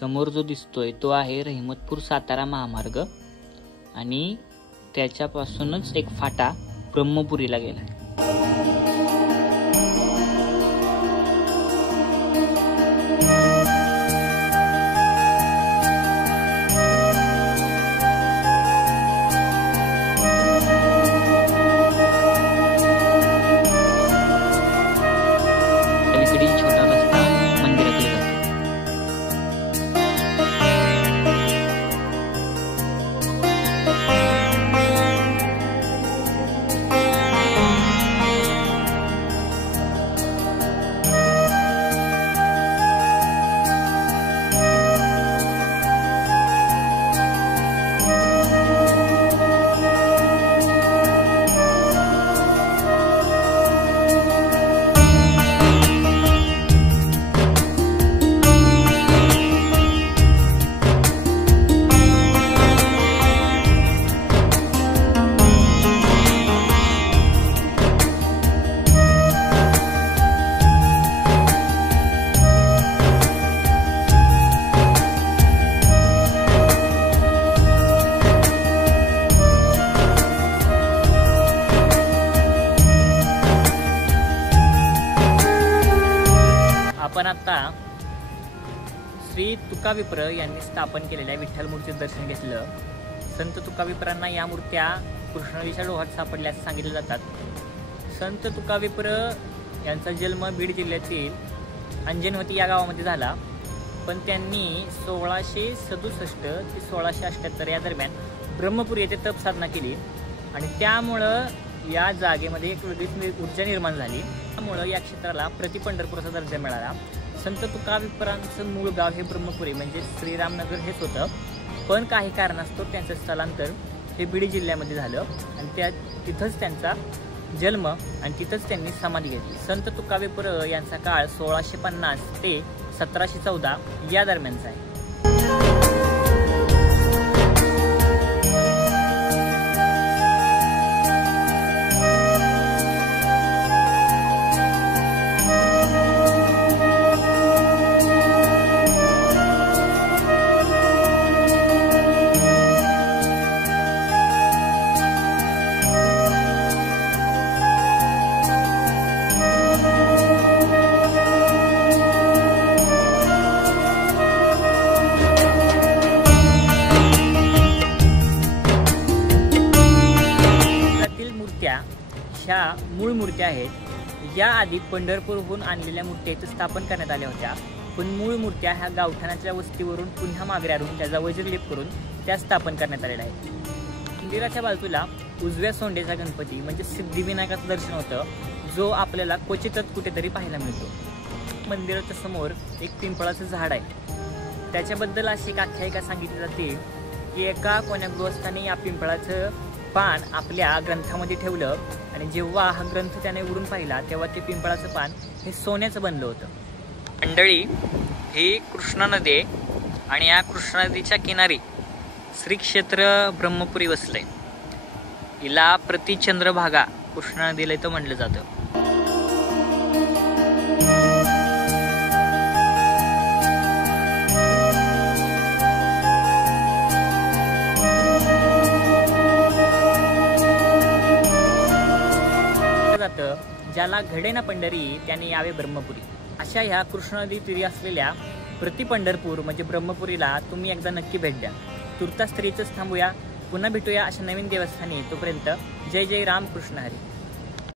समोर जो दिसतोय तो आहे रहिमतपूर सातारा महामार्ग आणि त्याच्यापासूनच एक फाटा ब्रह्मपुरीला गेला। छोटा रस्ता मंदिराकडे जातो। आपण आता श्री तुकाविप्र यांनी स्थापन केलेल्या विठ्ठल मूर्तीचं दर्शन घेतलं। संत तुकाविप्रांना या मूर्त्या कृष्णा नदीच्या डोहात सापडल्या असं सांगितले जातात। संत तुकाविप्र यांचा जन्म बीड जिल्ह्यातील अंजनवती या गावामध्ये झाला, पण त्यांनी 1667 ते 1678 या दरम्यान ब्रह्मपुरी येथे तप साधना केली आणि त्यामुळं या जागेमध्ये एक वेगळीच ऊर्जा निर्माण झाली। त्यामुळं या क्षेत्राला प्रतिपंढरपूरचा दर्जा मिळाला। संत तुकाविप्रांचं मूळ गाव हे ब्रह्मपुरी म्हणजे श्रीरामनगर हेच होतं, पण काही कारणास्तव त्यांचं स्थलांतर हे बीड जिल्ह्यामध्ये झालं आणि तिथंच त्यांचा जन्म आणि तिथंच त्यांनी समाधी घेतली। संत तुकाविप्र यांचा काळ 1650 ते 1714 या दरम्यानचा आहे। ह्या मूळ मूर्त्या आहेत। या आधी पंढरपूरहून आणलेल्या मूर्त्या इथं स्थापन करण्यात आल्या होत्या, पण मूळ मूर्त्या ह्या गावठाणाच्या वस्तीवरून पुन्हा माघारी आणून त्याचा वज्रलेप करून त्या स्थापन करण्यात आलेल्या आहेत। मंदिराच्या बाजूला उजव्या सोंडेचा गणपती म्हणजे सिद्धिविनायकाचं दर्शन होतं, जो आपल्याला क्वचितच कुठेतरी पाहायला मिळतो। मंदिराच्या समोर एक पिंपळाचं झाड आहे। त्याच्याबद्दल अशी एक आख्यायिका सांगितली जाते की एका कोण्या गृहस्थाने या पिंपळाचं पान आपल्या ग्रंथामध्ये ठेवलं आणि जेव्हा हा ग्रंथ त्याने उघडून पाहिला तेव्हा ते पिंपळाचं पान हे सोन्याचं बनलं होतं। मंडळी, ही कृष्णा नदी आहे आणि या कृष्णा नदीच्या किनारी श्री क्षेत्र ब्रह्मपुरी वसलंय। हिला प्रतिचंद्रभागा कृष्णा नदीला इथं म्हटलं जातं। ज्याला घडे ना पंढरी त्याने यावे ब्रह्मपुरी, अशा ह्या कृष्णा नदी तीरी असलेल्या प्रतिपंढरपूर म्हणजे ब्रह्मपुरीला तुम्ही एकदा नक्की भेट द्या। तुर्तास तरीच थांबूया, पुन्हा भेटूया अशा नवीन देवस्थानी। तोपर्यंत जय जय राम कृष्ण हरी।